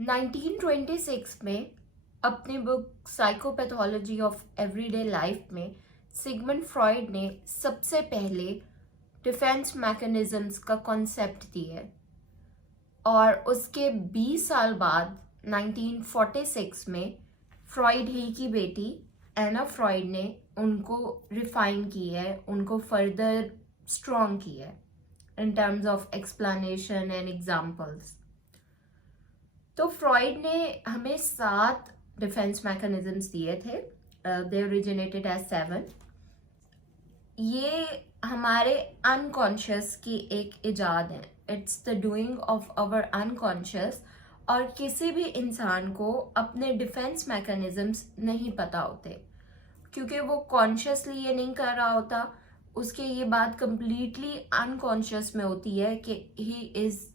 1926 में अपनी book psychopathology of everyday life में सिगमंड फ्रॉइड ने सबसे पहले डिफेंस मैकेनिज्म्स का कॉन्सेप्ट दिया है और उसके 20 साल बाद 1946 में फ्रॉइड ही की बेटी एना फ्रॉइड ने उनको रिफाइन की है, उनको फर्दर स्ट्रॉन्ग किया है in terms of explanation and examples. तो फ्रॉइड ने हमें 7 डिफेंस मैकेनिज्म्स दिए थे। They originated as 7। ये हमारे अनकॉन्शियस की एक इजाद है। It's the doing of our unconscious. और किसी भी इंसान को अपने डिफेंस मैकेनिज्म्स नहीं पता होते क्योंकि वो कॉन्शियसली ये नहीं कर रहा होता। उसके ये बात कंप्लीटली अनकॉन्शियस में होती है कि ही इज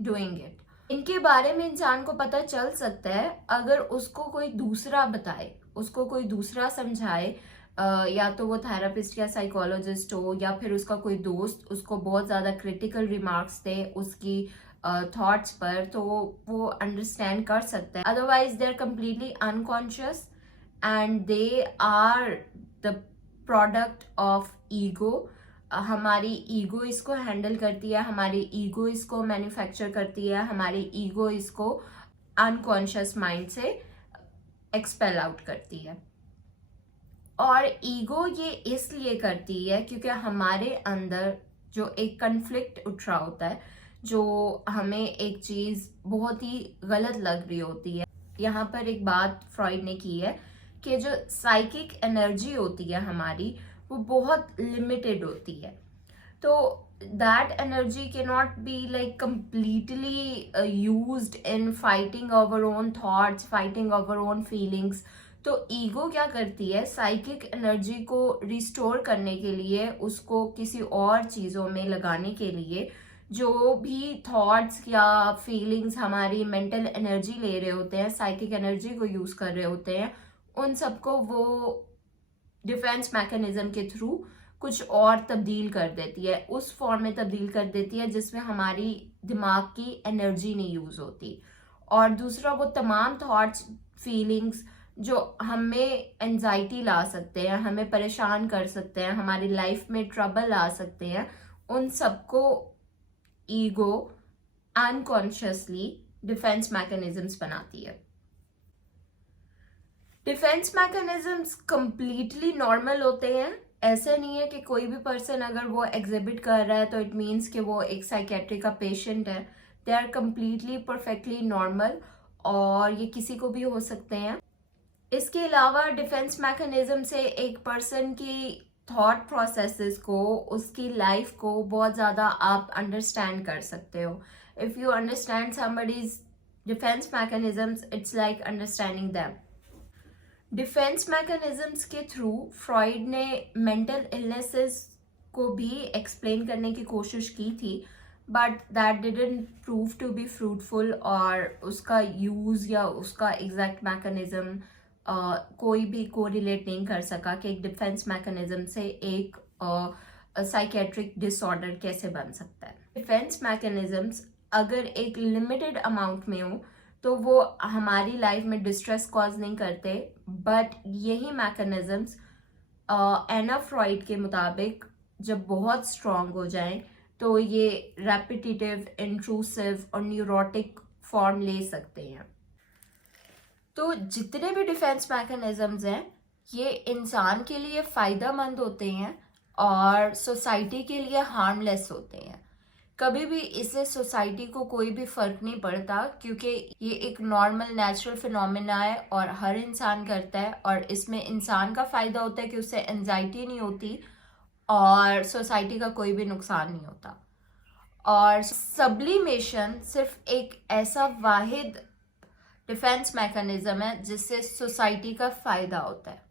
डूइंग इट। इनके बारे में इंसान को पता चल सकता है अगर उसको कोई दूसरा बताए, उसको कोई दूसरा समझाए, या तो वो थेरापिस्ट या साइकोलॉजिस्ट हो या फिर उसका कोई दोस्त उसको बहुत ज़्यादा क्रिटिकल रिमार्क्स दे उसकी थॉट्स पर, तो वो अंडरस्टैंड कर सकता है। Otherwise they are completely unconscious and they are the product of ego. हमारी ईगो इसको हैंडल करती है, हमारी ईगो इसको मैन्युफैक्चर करती है, हमारी ईगो इसको अनकॉन्शियस माइंड से एक्सपेल आउट करती है। और ईगो ये इसलिए करती है क्योंकि हमारे अंदर जो एक कन्फ्लिक्ट उठ रहा होता है, जो हमें एक चीज़ बहुत ही गलत लग रही होती है। यहाँ पर एक बात फ्रॉइड ने की है कि जो साइकिक एनर्जी होती है हमारी, वो बहुत लिमिटेड होती है। तो दैट एनर्जी के not be like completely used in fighting our own thoughts, fighting our own feelings. तो ईगो क्या करती है, साइकिक एनर्जी को रिस्टोर करने के लिए, उसको किसी और चीज़ों में लगाने के लिए, जो भी थॉट्स या फीलिंग्स हमारी मेंटल एनर्जी ले रहे होते हैं, साइकिक एनर्जी को यूज़ कर रहे होते हैं, उन सबको वो डिफेंस मैकेनिज्म के थ्रू कुछ और तब्दील कर देती है, उस फॉर्म में तब्दील कर देती है जिसमें हमारी दिमाग की एनर्जी नहीं यूज़ होती। और दूसरा, वो तमाम थॉट्स, फीलिंग्स जो हमें एंजाइटी ला सकते हैं, हमें परेशान कर सकते हैं, हमारी लाइफ में ट्रबल ला सकते हैं, उन सबको ईगो अनकॉन्शियसली डिफेंस मैकेनिज्म्स बनाती है। डिफेंस मैकेनिज्म्स कंप्लीटली नॉर्मल होते हैं। ऐसे नहीं है कि कोई भी पर्सन अगर वो एग्जिबिट कर रहा है तो इट मीन्स कि वो एक साइकेट्रिक का पेशेंट है। They are completely perfectly normal और ये किसी को भी हो सकते हैं। इसके अलावा डिफेंस मैकेनिज्म से एक पर्सन की थॉट प्रोसेसेस को, उसकी लाइफ को बहुत ज़्यादा आप अंडरस्टैंड कर सकते हो। If you understand somebody's defence mechanisms, it's like understanding them. Defence mechanisms के थ्रू फ्रॉइड ने मेंटल इलनेसेस को भी एक्सप्लेन करने की कोशिश की थी, but that didn't prove to be fruitful. और उसका यूज़ या उसका एग्जैक्ट मैकेनिज्म कोई भी कोरिलेट नहीं कर सका कि एक डिफेंस मैकेनिज्म से एक साइकेट्रिक डिसऑर्डर कैसे बन सकता है। डिफेंस मैकेनिज्म्स अगर एक लिमिटेड अमाउंट में हो तो वो हमारी लाइफ में डिस्ट्रेस कॉज नहीं करते, बट यही मैकेनिज्म्स एना फ्रॉइड के मुताबिक जब बहुत स्ट्रॉन्ग हो जाएं तो ये रेपिटेटिव, इंट्रूसिव और न्यूरोटिक फॉर्म ले सकते हैं। तो जितने भी डिफेंस मैकेनिज्म्स हैं ये इंसान के लिए फ़ायदेमंद होते हैं और सोसाइटी के लिए हार्मलेस होते हैं। कभी भी इससे सोसाइटी को कोई भी फ़र्क नहीं पड़ता क्योंकि ये एक नॉर्मल नेचुरल फिनोमेना है और हर इंसान करता है। और इसमें इंसान का फ़ायदा होता है कि उससे एंजाइटी नहीं होती और सोसाइटी का कोई भी नुकसान नहीं होता। और सब्लिमेशन सिर्फ एक ऐसा वाहिद डिफेंस मैकेनिज्म है जिससे सोसाइटी का फ़ायदा होता है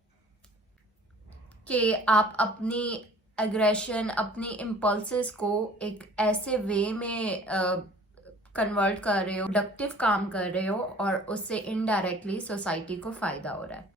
कि आप अपनी एग्रेशन, अपनी इम्पल्सेस को एक ऐसे वे में कन्वर्ट कर रहे हो, प्रोडक्टिव काम कर रहे हो और उससे इनडायरेक्टली सोसाइटी को फ़ायदा हो रहा है।